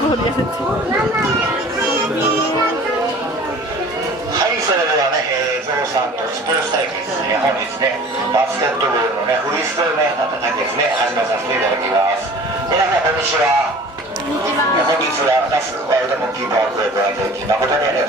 ボールやるって。はい、それではね、ゾウさんとスポーツ対決ですね、本日ね、バスケットボールのね、フリースローの対決ね、始めさせていただきます。皆さん、こんにちは。本日は那須ワールドモンキーパークへご覧いただき、誠にありがとうございます。